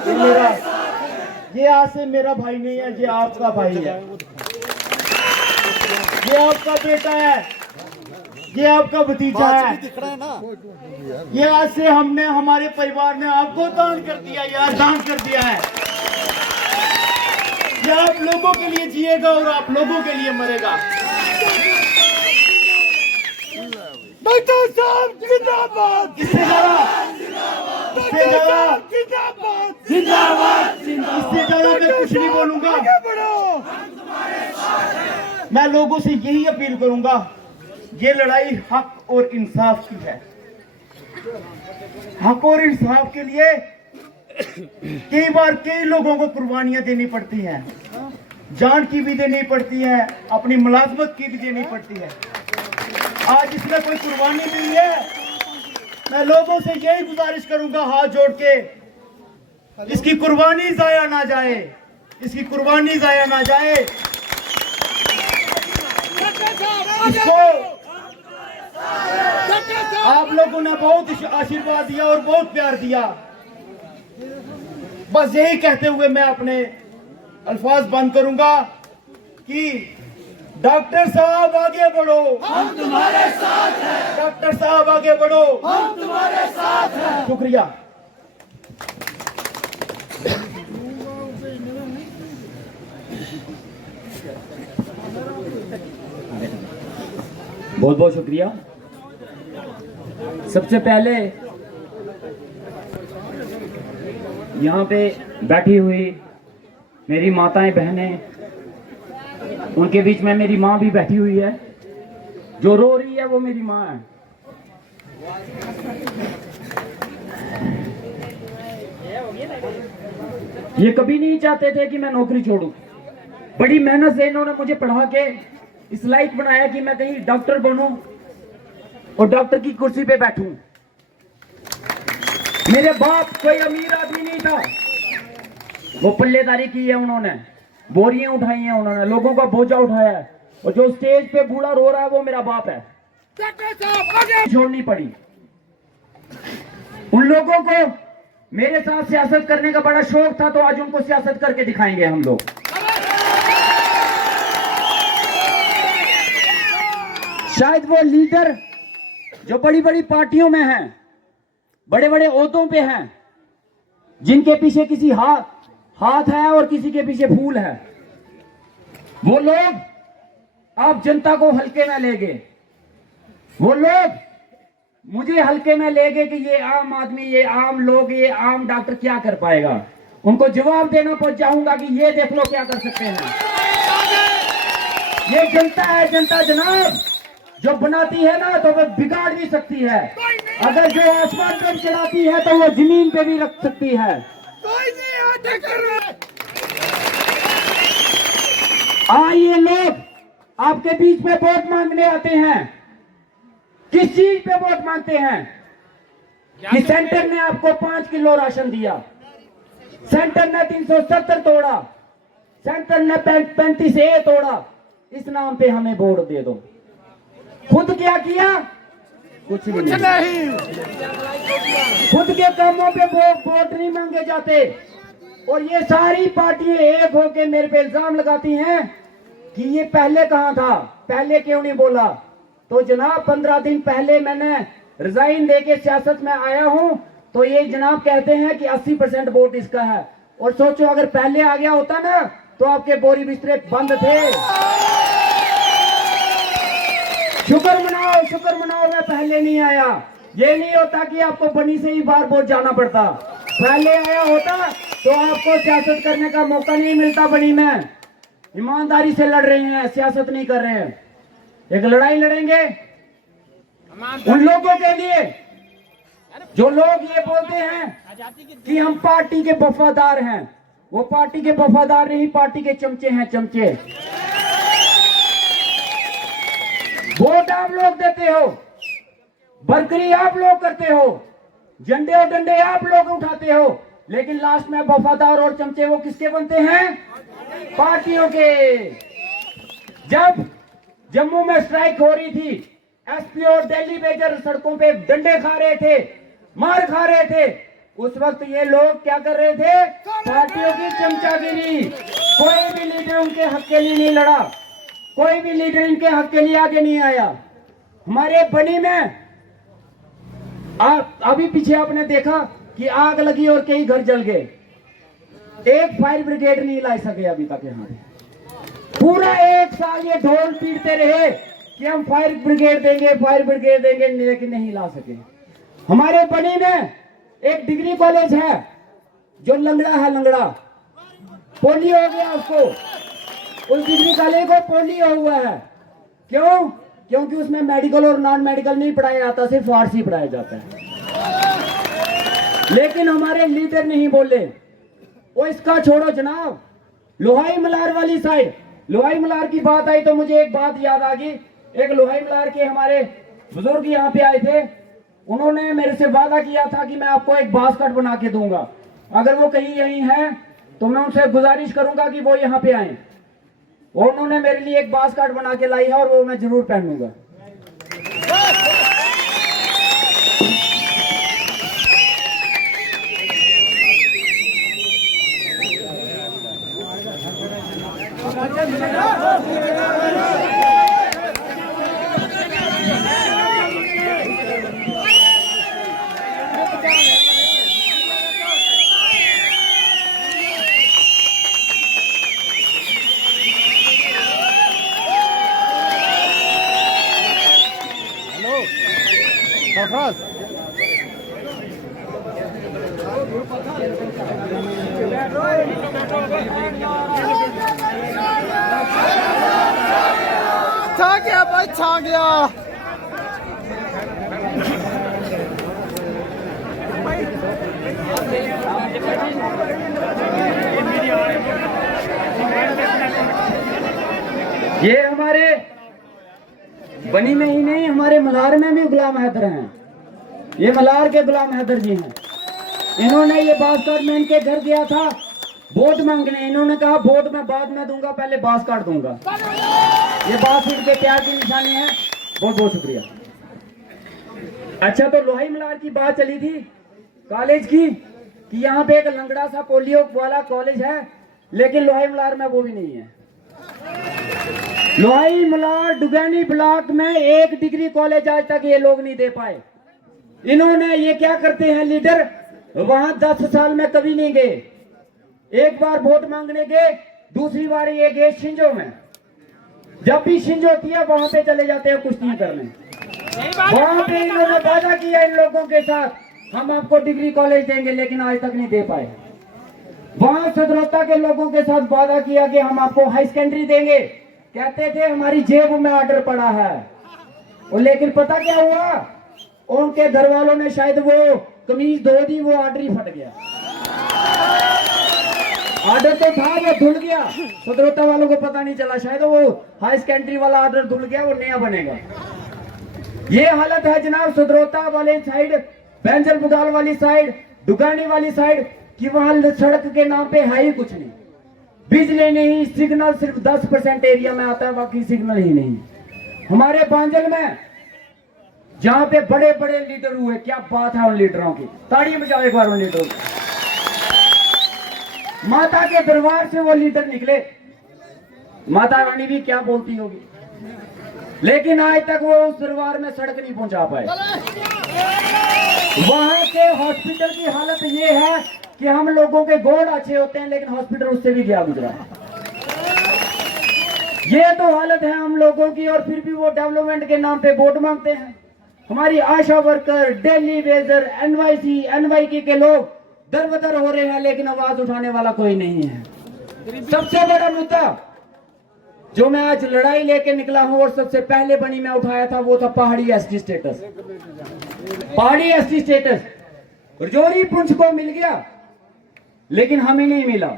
ये आज से मेरा भाई नहीं है, ये आपका भाई है, ये आपका बेटा है, ये आपका भतीजा है। ये आज से हमने, हमारे परिवार ने आपको दान कर दिया यार, दान कर दिया है। ये आप लोगों के लिए जिएगा और आप लोगों के लिए मरेगा। जिंदाबाद, इससे ज्यादा मैं कुछ नहीं बोलूंगा। मैं लोगों से यही अपील करूंगा, ये लड़ाई हक और इंसाफ की है। हक और इंसाफ के लिए कई बार कई लोगों को कुर्बानियां देनी पड़ती हैं, जान की भी देनी पड़ती है, अपनी मुलाजमत की भी देनी पड़ती है। आज इसमें कोई कुर्बानी नहीं है। मैं लोगों से यही गुजारिश करूंगा हाथ जोड़ के, इसकी कुर्बानी जाया ना जाए, इसकी कुर्बानी जाया ना जाए। इसको आप लोगों ने बहुत आशीर्वाद दिया और बहुत प्यार दिया। बस यही कहते हुए मैं अपने अल्फाज बंद करूंगा कि डॉक्टर साहब आगे बढ़ो, हम तुम्हारे साथ हैं। डॉक्टर साहब आगे बढ़ो, हम तुम्हारे साथ हैं। शुक्रिया। बहुत बहुत शुक्रिया। सबसे पहले यहाँ पे बैठी हुई मेरी माताएं बहनें, उनके बीच में मेरी माँ भी बैठी हुई है। जो रो रही है वो मेरी माँ है। ये कभी नहीं चाहते थे कि मैं नौकरी छोड़ूं। बड़ी मेहनत से इन्होंने मुझे पढ़ा के इस लायक बनाया कि मैं कहीं डॉक्टर बनूं और डॉक्टर की कुर्सी पे बैठूं। मेरे बाप कोई अमीर आदमी नहीं था, वो पल्लेदारी की है उन्होंने, बोरियां उठाई हैं उन्होंने, लोगों का बोझा उठाया है। और जो स्टेज पे बूढ़ा रो रहा है वो मेरा बाप है। छोड़नी पड़ी। उन लोगों को मेरे साथ सियासत करने का बड़ा शौक था, तो आज उनको सियासत करके दिखाएंगे हम लोग। शायद वो लीडर जो बड़ी बड़ी पार्टियों में हैं, बड़े बड़े ओहदों पे हैं, जिनके पीछे किसी हाथ है और किसी के पीछे फूल है, वो लोग आप जनता को हल्के में ले गए। वो लोग मुझे हल्के में ले गए कि ये आम आदमी, ये आम लोग, ये आम डॉक्टर क्या कर पाएगा। उनको जवाब देना पड़ जाऊंगा कि ये देख लो क्या कर सकते हैं। ये जनता है, जनता जनाब, जो बनाती है ना तो वो बिगाड़ भी सकती है। अगर जो आसमान पर चढ़ाती है तो वो जमीन पे भी रख सकती है। आइए लोग आपके बीच में वोट मांगने आते हैं। किस चीज पे वोट मांगते हैं? कि सेंटर ने आपको 5 किलो राशन दिया, सेंटर ने 370 तोड़ा, सेंटर ने 35A तोड़ा, इस नाम पे हमें वोट दे दो। खुद क्या किया? कुछ नहीं। खुद के कामों पे वोट नहीं मांगे जाते। और ये सारी पार्टियां एक होकर मेरे पे इल्जाम लगाती हैं कि ये पहले कहां था, पहले क्यों नहीं बोला। तो जनाब 15 दिन पहले मैंने रिजाइन देके सियासत में आया हूं, तो ये जनाब कहते हैं कि 80% वोट इसका है। और सोचो अगर पहले आ गया होता ना तो आपके बोरी बिस्तरे बंद थे। शुक्र मनाओ मैं पहले नहीं आया। ये नहीं होता कि आपको बनी से ही बार बार जाना पड़ता। पहले आया होता तो आपको सियासत करने का मौका नहीं मिलता। बनी में ईमानदारी से लड़ रहे हैं, सियासत नहीं कर रहे हैं। एक लड़ाई लड़ेंगे उन लोगों के लिए जो लोग ये बोलते हैं कि हम पार्टी के वफादार हैं। वो पार्टी के वफादार नहीं, पार्टी के चमचे हैं, चमचे। वोट आप लोग देते हो, बरकरी आप लोग करते हो, झंडे और डंडे आप लोग उठाते हो, लेकिन लास्ट में वफादार और चमचे वो किसके बनते हैं? पार्टियों के। जब जम्मू में स्ट्राइक हो रही थी, एसपी और दिल्ली मेजर सड़कों पे डंडे खा रहे थे, मार खा रहे थे, उस वक्त ये लोग क्या कर रहे थे? पार्टियों की चमचागिरी। कोई भी लीडर उनके हक के लिए नहीं लड़ा, कोई भी लीडर इनके हक के लिए आगे नहीं आया। हमारे बनी में अभी पीछे आपने देखा कि आग लगी और कई घर जल गए, एक फायर ब्रिगेड नहीं ला सके अभी तक। यहाँ पूरा 1 साल ये ढोल पीटते रहे कि हम फायर ब्रिगेड देंगे, फायर ब्रिगेड देंगे, लेकिन नहीं ला सके। हमारे बनी में एक डिग्री कॉलेज है जो लंगड़ा है, लंगड़ा पोलियो हो गया उसको, उस डिग्री कॉलेज को पोलियो हुआ है। क्यों? क्योंकि उसमें मेडिकल और नॉन मेडिकल नहीं पढ़ाया जाता, सिर्फ फारसी पढ़ाया जाता है। लेकिन हमारे लीडर नहीं बोले। वो इसका छोड़ो जनाब, लोहाई मलार वाली साइड, लोहाई मलार की बात आई तो मुझे एक बात याद आ गई। एक लोहाई मलार के हमारे बुजुर्ग यहाँ पे आए थे, उन्होंने मेरे से वादा किया था कि मैं आपको एक बास्केट बना के दूंगा। अगर वो कहीं यहीं हैं तो मैं उनसे गुजारिश करूंगा कि वो यहाँ पे आए। और उन्होंने मेरे लिए एक बास्केट बना के लाई है और वो मैं जरूर पहनूंगा। छा गया भाई, छा गया। ये हमारे बनी में ही नहीं, हमारे मलार में भी गुलाम हैदर हैं। ये मलार के गुलाम हैदर जी हैं। इन्होंने ये बास्केट में इनके घर गया था वोट मांगने, इन्होंने कहा वोट मैं बाद में दूंगा, पहले बास्केट दूंगा। ये बास्केट के प्यार की निशानी है। बहुत बहुत शुक्रिया। अच्छा, तो लोहाई मलार की बात चली थी कॉलेज की कि यहाँ पे एक लंगड़ा सा पोलियो वाला कॉलेज है, लेकिन लोहाई मलार में वो भी नहीं है। लोहाई मलार डुगैनी ब्लॉक में एक डिग्री कॉलेज आज तक ये लोग नहीं दे पाए। इन्होंने ये क्या करते हैं लीडर, वहां 10 साल में कभी नहीं गए। एक बार वोट मांगने गए, दूसरी बार ये गए शिंजो में। जब भी शिंजो होती है वहां पे चले जाते हैं कुश्ती करने। वहां पे इन्होंने वादा किया इन लोगों के साथ, हम आपको डिग्री कॉलेज देंगे, लेकिन आज तक नहीं दे पाए। वहां सदरोता के लोगों के साथ वादा किया कि हम आपको हाई सेकेंडरी देंगे, कहते थे हमारी जेब में ऑर्डर पड़ा है। और लेकिन पता क्या हुआ, उनके घर वालों ने शायद वो कमीज धो दी, वो ऑर्डर ही फट गया। ऑर्डर तो था, वो धुल गया। सदरोता वालों को पता नहीं चला, शायद वो हाई सेकेंडरी वाला ऑर्डर धुल गया, वो नया बनेगा। ये हालत है जनाब सदरोता वाले साइड, बैंजल बुगाल वाली साइड, दुगानी वाली साइड कि वहां सड़क के नाम पे है ही कुछ नहीं, बिजली नहीं, सिग्नल सिर्फ 10% एरिया में आता है, बाकी सिग्नल ही नहीं। हमारे बांजल में जहां पे बड़े बड़े लीडर हुए, क्या बात है उन लीडरों की, ताड़ी बजाओ एक बार उन लीडरों की। माता के दरबार से वो लीडर निकले, माता रानी भी क्या बोलती होगी, लेकिन आज तक वो उस दरबार में सड़क नहीं पहुंचा पाए। वहां के हॉस्पिटल की हालत ये है कि हम लोगों के गोड़ अच्छे होते हैं, लेकिन हॉस्पिटल उससे भी गया गुजरा। ये तो हालत है हम लोगों की, और फिर भी वो डेवलपमेंट के नाम पे वोट मांगते हैं। हमारी आशा worker, daily Vaser, NYC, NYK के लोग दरबदर हो रहे हैं, लेकिन आवाज उठाने वाला कोई नहीं है। सबसे बड़ा मुद्दा जो मैं आज लड़ाई लेके निकला हूं और सबसे पहले बनी में उठाया था, वो था पहाड़ी एसटी स्टेटस। पहाड़ी एसटी स्टेटस रजौरी पुंछ को मिल गया, लेकिन हमें नहीं मिला।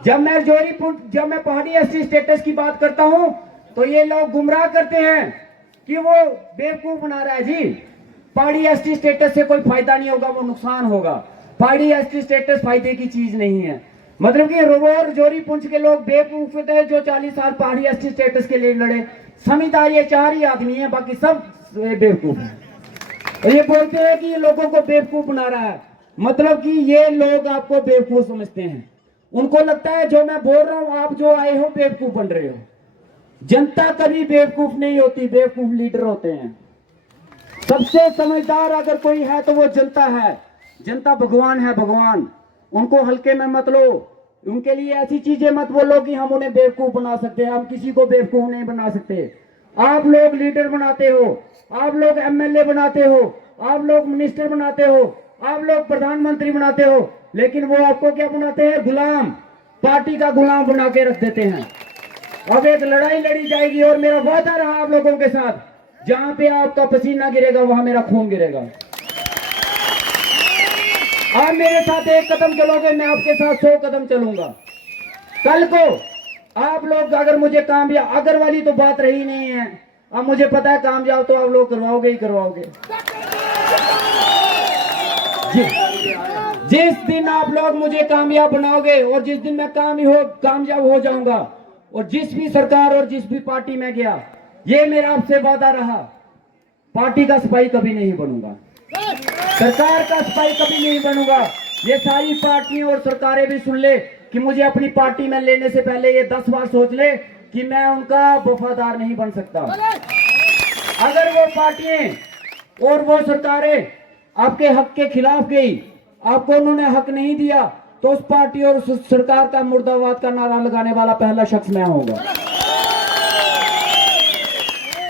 जब मैं पहाड़ी एसटी स्टेटस की बात करता हूं तो ये लोग गुमराह करते हैं कि वो बेवकूफ बना रहा है जी, पहाड़ी एसटी स्टेटस से कोई फायदा नहीं होगा, वो नुकसान होगा। पहाड़ी एसटी स्टेटस फायदे की चीज नहीं है। मतलब कि रोबोर जोरी पुंछ के लोग बेवकूफ थे जो 40 साल पहाड़ी एसटी स्टेटस के लिए लड़े। समझदार ये 4 ही आदमी हैं, बाकी सब बेवकूफ हैं। और ये बोलते हैं कि ये लोगों को बेवकूफ बना रहा है। मतलब कि ये लोग आपको बेवकूफ समझते हैं। उनको लगता है जो मैं बोल रहा हूं, आप जो आए हो बेवकूफ बन रहे हो। जनता कभी बेवकूफ नहीं होती, बेवकूफ लीडर होते हैं। सबसे समझदार अगर कोई है तो वो जनता है। जनता भगवान है, भगवान। उनको हल्के में मत लो। उनके लिए ऐसी चीजें मत बोलो कि हम उन्हें बेवकूफ बना सकते हैं। हम किसी को बेवकूफ नहीं बना सकते। आप लोग लीडर बनाते हो, आप लोग एमएलए बनाते हो, आप लोग मिनिस्टर बनाते हो, आप लोग प्रधानमंत्री बनाते हो, लेकिन वो आपको क्या बनाते हैं? गुलाम, पार्टी का गुलाम बना के रख देते हैं। अब एक लड़ाई लड़ी जाएगी और मेरा वादा रहा आप लोगों के साथ, जहां पे आपका पसीना गिरेगा वहां मेरा खून गिरेगा। आप मेरे साथ एक कदम चलोगे, मैं आपके साथ 100 कदम चलूंगा। कल को आप लोग अगर मुझे कामयाब, अगर वाली तो बात रही नहीं है। अब मुझे पता है कामयाब तो आप लोग करवाओगे ही करवाओगे। जिस दिन आप लोग मुझे कामयाब बनाओगे और जिस दिन मैं कामयाब हो जाऊंगा, और जिस भी सरकार और जिस भी पार्टी में गया, ये मेरा आपसे वादा रहा, पार्टी का सिपाही कभी नहीं बनूंगा, सरकार का सिपाही कभी नहीं बनूंगा। ये सारी पार्टियां और सरकारें भी सुन ले कि मुझे अपनी पार्टी में लेने से पहले ये 10 बार सोच ले कि मैं उनका वफादार नहीं बन सकता। अगर वो पार्टियां और वो सरकारें आपके हक के खिलाफ गई, आपको उन्होंने हक नहीं दिया, तो उस पार्टी और उस सरकार का मुर्दाबाद का नारा लगाने वाला पहला शख्स मैं होऊंगा।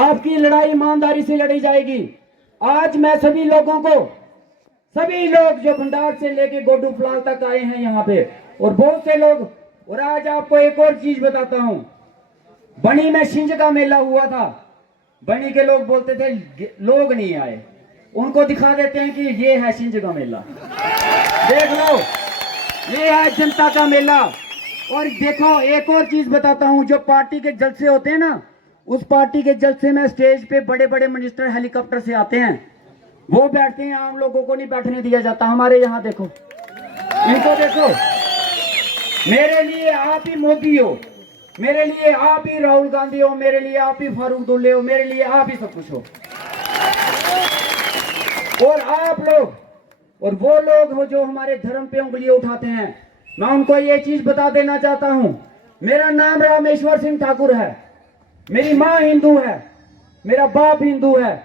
आपकी लड़ाई ईमानदारी से लड़ी जाएगी। आज मैं सभी लोगों को, सभी लोग जो भंडार से लेके गोडू फलाल तक आए हैं यहाँ पे, और बहुत से लोग, और आज आपको एक और चीज बताता हूं। बनी में छिंज का मेला हुआ था। बनी के लोग बोलते थे लोग नहीं आए, उनको दिखा देते हैं कि ये है छिंज का मेला, देख लो, ये है जनता का मेला। और देखो एक और चीज बताता हूं, जो पार्टी के जलसे होते हैं ना, उस पार्टी के जलसे में स्टेज पे बड़े बड़े मिनिस्टर हेलीकॉप्टर से आते हैं, वो बैठते हैं, आम लोगों को नहीं बैठने दिया जाता। हमारे यहाँ देखो, इनको देखो, मेरे लिए आप ही मोदी हो, मेरे लिए आप ही राहुल गांधी हो, मेरे लिए आप ही फारूक दुल्ले हो, मेरे लिए आप ही सब कुछ हो। और आप लोग और वो लोग हो जो हमारे धर्म पे उंगली उठाते हैं, मैं उनको ये चीज बता देना चाहता हूं। मेरा नाम रामेश्वर सिंह ठाकुर है, मेरी माँ हिंदू है, मेरा बाप हिंदू है,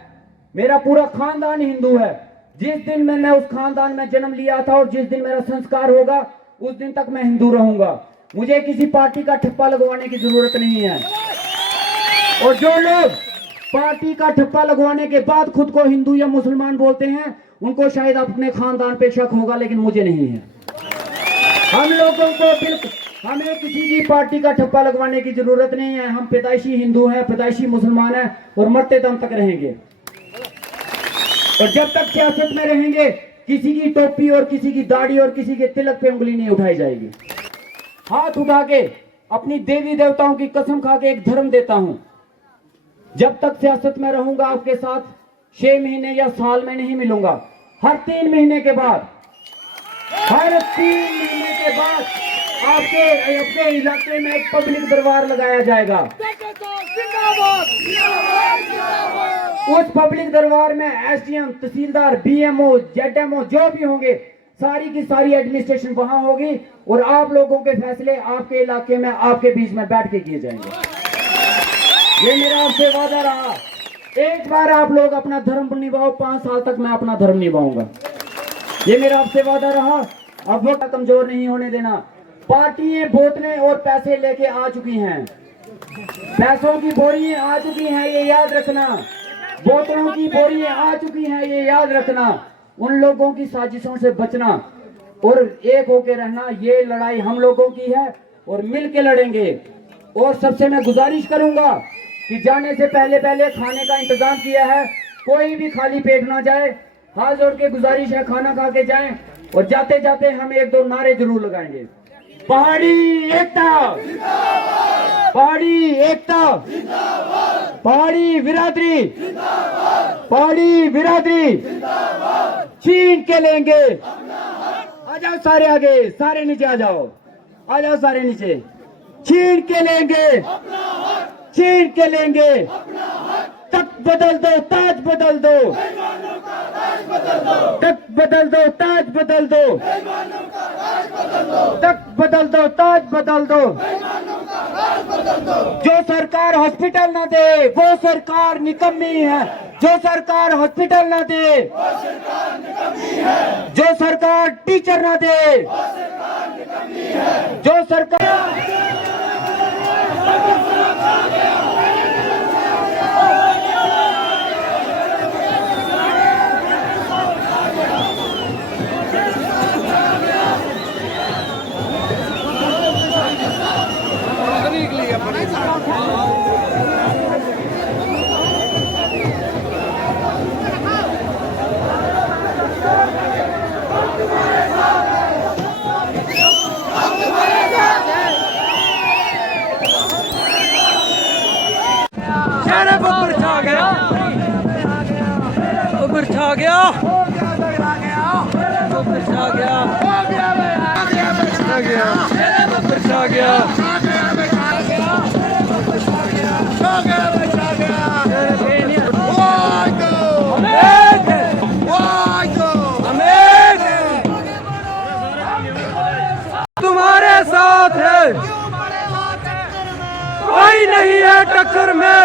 मेरा पूरा खानदान हिंदू है। जिस दिन मैंने उस खानदान में जन्म लिया था और जिस दिन मेरा संस्कार होगा, उस दिन तक मैं हिंदू रहूंगा। मुझे किसी पार्टी का ठप्पा लगवाने की जरूरत नहीं है। और जो लोग पार्टी का ठप्पा लगवाने के बाद खुद को हिंदू या मुसलमान बोलते हैं, उनको शायद अपने खानदान पे शक होगा, लेकिन मुझे नहीं है। हम लोगों को बिल्कुल, हमें किसी की पार्टी का ठप्पा लगवाने की जरूरत नहीं है। हम पैदाइशी हिंदू हैं, पैदाइशी मुसलमान हैं, और मरते दम तक रहेंगे। और जब तक सियासत में रहेंगे, किसी की टोपी और किसी की दाढ़ी और किसी के तिलक पे उंगली नहीं उठाई जाएगी। हाथ उठा के अपनी देवी देवताओं की कसम खा के एक धर्म देता हूं, जब तक सियासत में रहूंगा आपके साथ 6 महीने या साल में नहीं मिलूंगा। हर 3 महीने के बाद, हर 3 महीने के बाद आपके इलाके में एक पब्लिक दरबार लगाया जाएगा। उस पब्लिक दरबार में एसडीएम, तहसीलदार, बीएमओ, जेडएमओ जो भी होंगे, सारी की सारी एडमिनिस्ट्रेशन वहां होगी, और आप लोगों के फैसले आपके इलाके में आपके बीच में बैठ के किए जाएंगे। ये मेरा आपसे वादा रहा। एक बार आप लोग अपना धर्म निभाओ, 5 साल तक मैं अपना धर्म निभाऊंगा। ये मेरा आपसे वादा रहा। अब वो कमजोर नहीं होने देना। पार्टियां बोतलें और पैसे लेके आ चुकी हैं, पैसों की बोरियां आ चुकी हैं, ये याद रखना। बोतलों की बोरियां आ चुकी हैं, ये याद रखना। उन लोगों की साजिशों से बचना और एक होके रहना। ये लड़ाई हम लोगों की है और मिल के लड़ेंगे। और सबसे मैं गुजारिश करूंगा कि जाने से पहले खाने का इंतजाम किया है, कोई भी खाली पेट ना जाए। हाथ जोड़ के गुजारिश है, खाना खा के जाएं। और जाते जाते हम 1-2 नारे जरूर लगाएंगे। पहाड़ी एकता, पहाड़ी एकता, पहाड़ी बिरादरी, पहाड़ी बिरादरी छीन के लेंगे। आ जाओ सारे आगे, सारे नीचे आ जाओ, आ जाओ सारे नीचे। छीन के लेंगे, छीन के लेंगे। तख्त बदल दो, ताज बदल दो, तख्त बदल दो, ताज बदल दो, तख्त बदल दो, ताज बदल दो। जो सरकार हॉस्पिटल ना दे वो सरकार निकम्मी है, जो सरकार हॉस्पिटल ना दे, जो सरकार टीचर ना दे, जो सरकार ऊपर छा गया, ऊपर छा गया, ऊपर छा गया, ऊपर छा गया, तुम्हारे साथ है, कोई नहीं है टक्कर में।